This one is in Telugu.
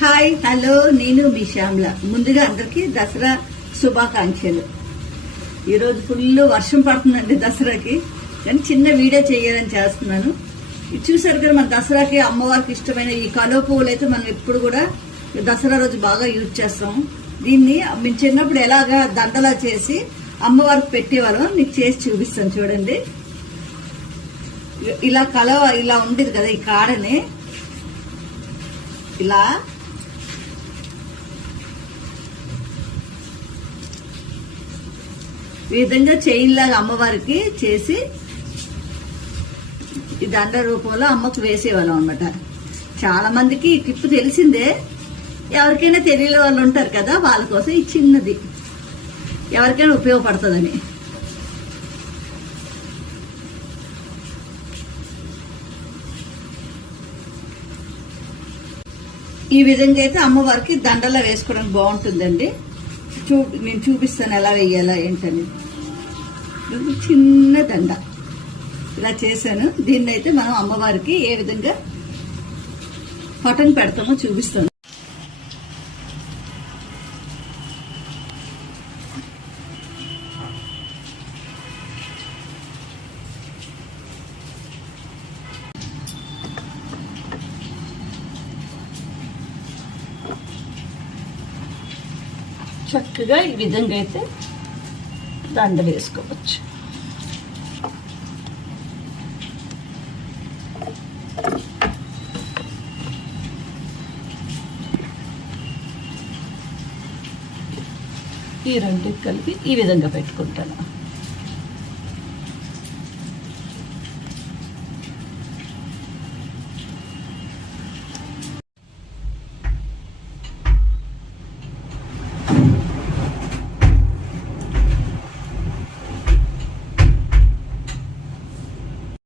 హాయ్ హలో, నేను మీ శ్యామల. ముందుగా అందరికీ దసరా శుభాకాంక్షలు. ఈరోజు ఫుల్ వర్షం పడుతుందండి దసరాకి, కానీ చిన్న వీడియో చేయాలని చేస్తున్నాను. ఇది చూసారు కదా, మన దసరాకి అమ్మవారికి ఇష్టమైన ఈ కలువ పువ్వులు అయితే మనం ఎప్పుడు కూడా దసరా రోజు బాగా యూజ్ చేస్తాం. దీన్ని మేము చిన్నప్పుడు ఎలాగా దండలా చేసి అమ్మవారికి పెట్టేవాళ్ళం, మీకు చేసి చూపిస్తాను చూడండి. ఇలా కలువ ఇలా ఉండేది కదా, ఈ కాడని ఇలా ఈ విధంగా చైన్ లాగా అమ్మవారికి చేసి ఈ దండ రూపంలో అమ్మకు వేసేవాళ్ళం అనమాట. చాలా మందికి ఈ టిప్ తెలిసిందే, ఎవరికైనా తెలియని వాళ్ళు ఉంటారు కదా, వాళ్ళ కోసం ఈ చిన్నది ఎవరికైనా ఉపయోగపడుతుందని. ఈ విధంగా అయితే అమ్మవారికి దండలా వేసుకోవడానికి బాగుంటుందండి. నేను చూపిస్తాను ఎలా వేయాలా ఏంటని. చిన్న దండ ఇలా చేశాను. దీన్ని అయితే మనం అమ్మవారికి ఏ విధంగా పటం పెడతామో చూపిస్తాను. చక్కగా ఈ విధంగా అయితే దండలు వేసుకోవచ్చు. ఈ రెండు కలిపి ఈ విధంగా పెట్టుకుంటాను.